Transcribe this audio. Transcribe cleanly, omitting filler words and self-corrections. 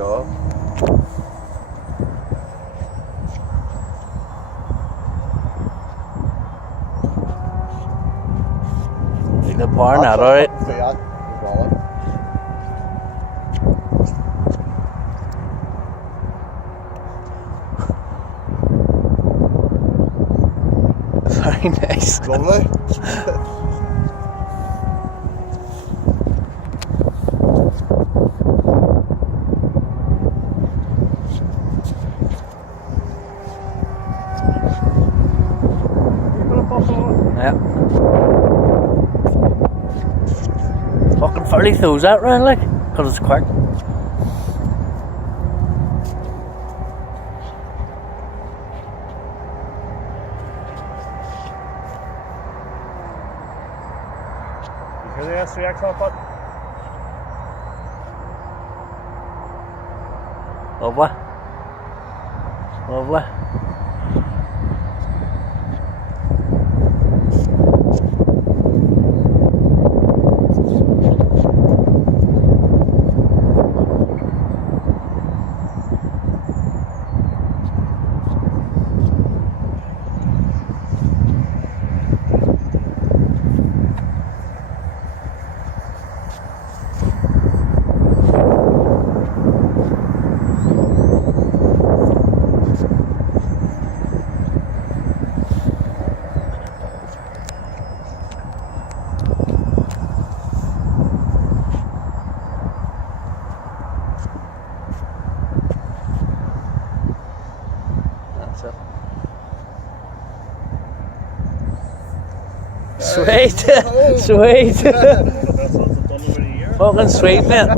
job. The barn, that alright. Very nice. Lovely. Yeah. Fucking fairly throws that round, like, because it's quick. You hear the S3X on foot? Lovely. Lovely. That's it. Sweet. Sweet. One of the best ones I've done over the years. Fucking sweet, man.